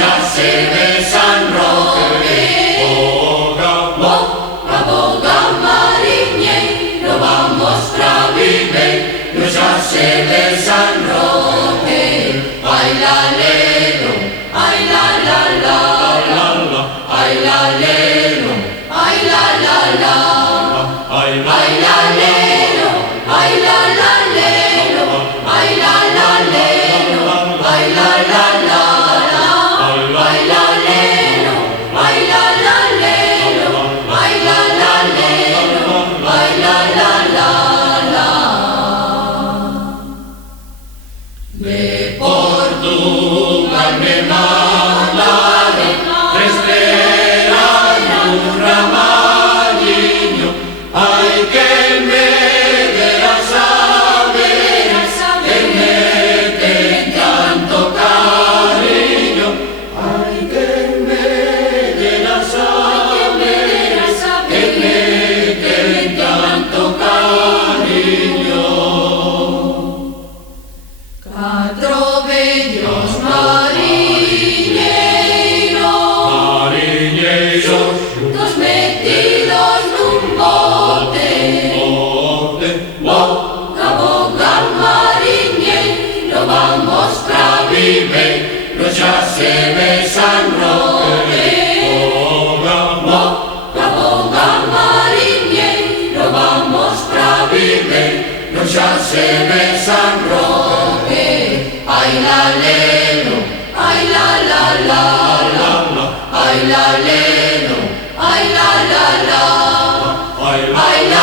ya se ve San Roque. Boga, Boga, boga, marinero, vamos tra viver, ya se ve San Roque. Ay, la, lero, ay, la, la, la, ay, la, lero, ay, la, la, la, ay, ay, la, lero, ay, la, la, lero, ay, la, la, lero, ay, la, la, la, ay, la, lero, ay, la, la, lero, ay, la, la, lero, ay, la, la, la. De Portugal me mandaron esperar un ramadiño, ay, que me dera saber, que me den tanto cariño, ay, que me dera saber, que me den tanto cariño. Catro bellos mariñeiros, dos metidos nun bote. Boga, boga, mariñeiro, vamos pra viver, ya se ve San Roque. Boga, boga, mariñeiro, vamos pra viver, ya se ve San Roque. Ay, la, lero, ay, la, la, la, ay, la, lero, ay, la, la, la, ay, la,